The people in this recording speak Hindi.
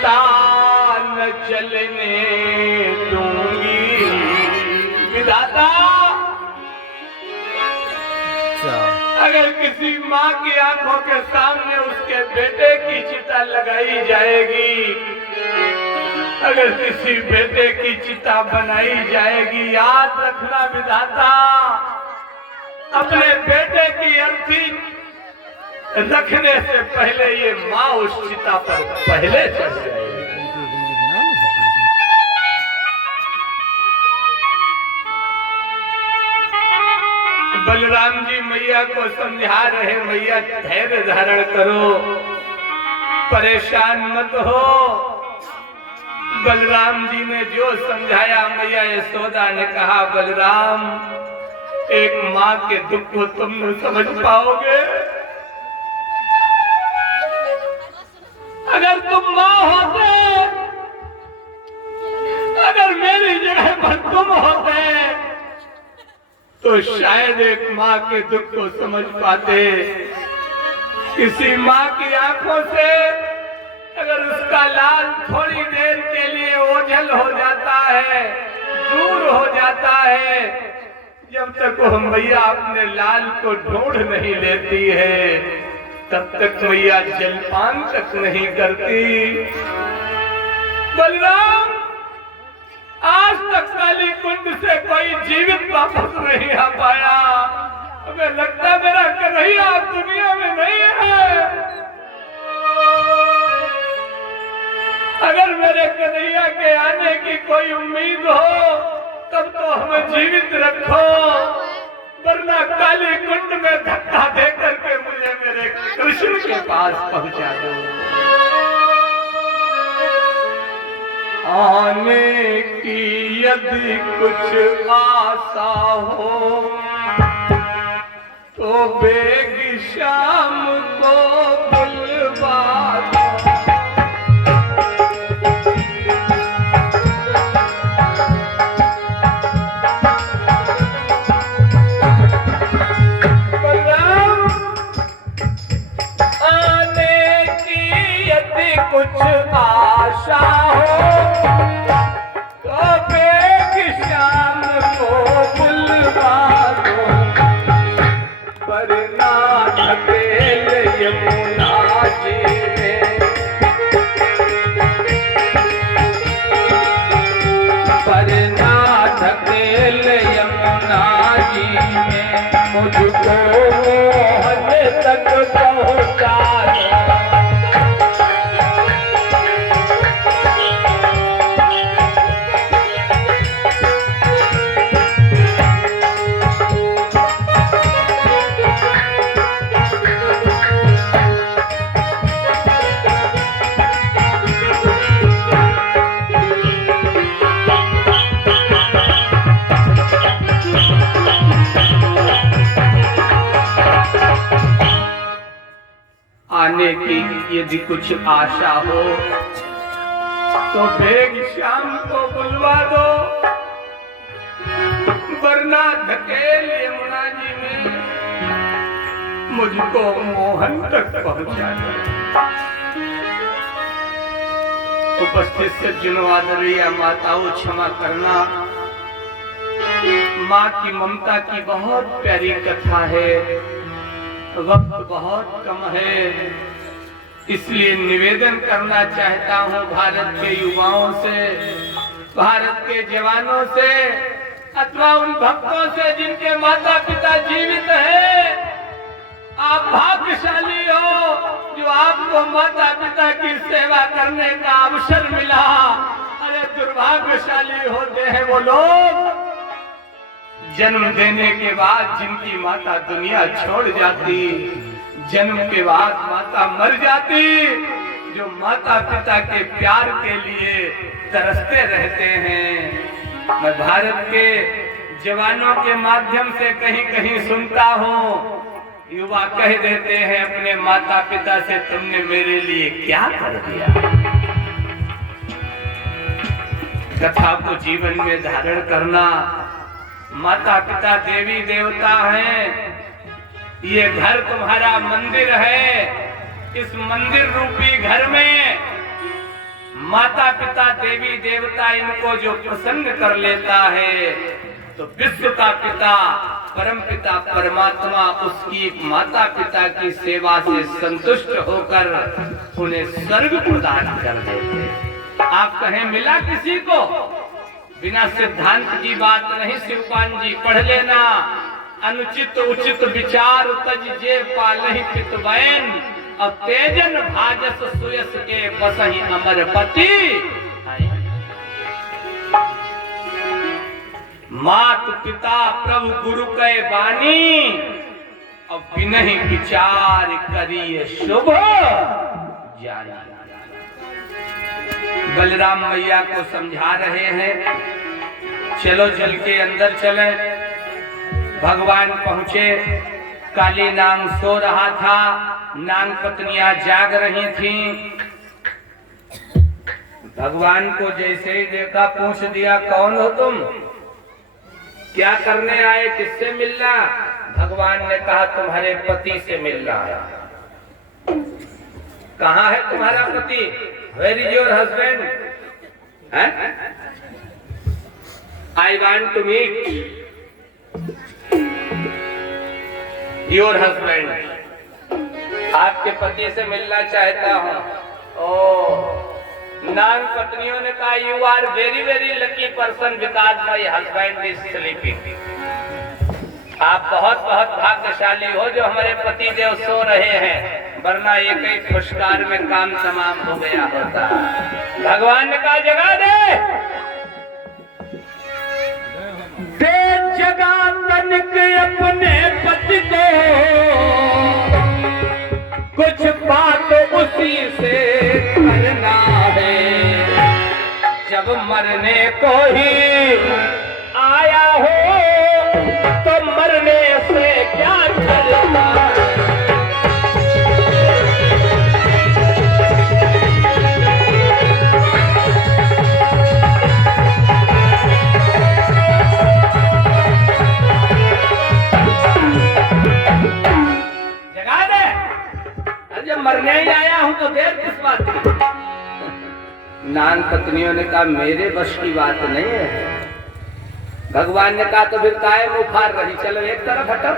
चिता न जलने दूंगी। विधाता, अगर किसी माँ की आंखों के सामने उसके बेटे की चिता लगाई जाएगी, अगर किसी बेटे की चिता बनाई जाएगी, याद रखना विधाता, अपने बेटे की अर्थी रखने से पहले ये माँ उस चिता पर पहले चढ़ जाएगी। बलराम जी मैया को समझा रहे, मैया धैर्य धारण करो, परेशान मत हो। बलराम जी ने जो समझाया, मैया यशोदा ने कहा, बलराम, एक माँ के दुख को तुम न समझ पाओगे। अगर तुम माँ होते, अगर मेरी जगह पर तुम होते, तो शायद एक माँ के दुख को समझ पाते। किसी माँ की आंखों से अगर उसका लाल थोड़ी देर के लिए ओझल हो जाता है, दूर हो जाता है, जब तक वो मैया अपने लाल को ढूंढ नहीं लेती है, तब तक मैया जलपान तक नहीं करती। बलराम, आज तक काली कुंड से कोई जीवित वापस नहीं आ पाया। हमें लगता मेरा कन्हैया दुनिया में नहीं है। अगर मेरे कन्हैया के आने की कोई उम्मीद हो, तब तो हमें जीवित रखो, वरना काली कुंड में धक्का दे करके मुझे मेरे कृष्ण के पास पहुंचा दो। आने की यदि कुछ आशा हो, तो बेग शाम को बुलवा दो। कुछ आशा हो तो बेग शाम को बुलवा दो, वरना धकेल यमुना जी में, वरना धकेल यमुना जी में, मुझको मोहन तक पहुँचा दो। आने की यदि कुछ आशा हो तो बेग शाम को बुलवा दो, वरना धकेल यमुना जी में, मुझको मोहन तक पहुंचा दो। उपस्थित सज्जनों, आदरणीय माताओं, क्षमा करना, माँ की ममता की बहुत प्यारी कथा है, वक्त बहुत कम है, इसलिए निवेदन करना चाहता हूं भारत के युवाओं से, भारत के जवानों से, अथवा उन भक्तों से जिनके माता पिता जीवित हैं। आप भाग्यशाली हो जो आपको माता पिता की सेवा करने का अवसर मिला। अरे दुर्भाग्यशाली होते हैं वो लोग जन्म देने के बाद जिनकी माता दुनिया छोड़ जाती, जन्म के बाद माता मर जाती, जो माता पिता के प्यार के लिए तरसते रहते हैं। मैं भारत के जवानों के माध्यम से कहीं कहीं सुनता हूँ, युवा कह देते हैं अपने माता पिता से, तुमने मेरे लिए क्या कर दिया। कथा को जीवन में धारण करना, माता पिता देवी देवता हैं, ये घर तुम्हारा मंदिर है, इस मंदिर रूपी घर में माता पिता देवी देवता इनको जो प्रसन्न कर लेता है तो विश्व का पिता परम पिता परमात्मा उसकी माता पिता की सेवा से संतुष्ट होकर उन्हें स्वर्ग प्रदान कर देते। आप कहें मिला किसी को? बिना सिद्धांत की बात नहीं शिवपान जी, पढ़ लेना। अनुचित उचित विचार तज जे पालहि पितवैन, और तेजन भाजस सुयस के बसहि अमरपति। मात पिता प्रभु गुरु कै बानी, और बिनहि विचार करिए शुभ जानी। बलराम मैया को समझा रहे हैं, चलो जल के अंदर चले। भगवान पहुंचे, काली नाग सो रहा था, नाग पत्नियां जाग रही थीं। भगवान को जैसे ही देखा पूछ दिया, कौन हो तुम, क्या करने आए, किससे मिलना? भगवान ने कहा तुम्हारे पति से मिलना आया। कहाँ है तुम्हारा पति? Where is your husband? I want to meet your husband. आपके पति से मिलना चाहता हूँ। ओ, नाग पत्नियों ने कहा you are very very lucky person because my husband is sleeping. आप बहुत बहुत भाग्यशाली हो जो हमारे पति देव सो रहे हैं, वरना एक ही फुशकार में काम तमाम हो गया होता। भगवान ने कहा जगा दे, जगा तनिक अपने पति को, कुछ बात उसी से करना है। जब मरने को ही आया हो तो मरने से क्या करना। जगा दे, जब मरने ही आया हूं तो देर किस बात की? नाग पत्नियों ने कहा मेरे बस की बात नहीं है। भगवान ने कहा तो फिर काहे मुंह फाड़ रही, चलो एक तरफ हटो।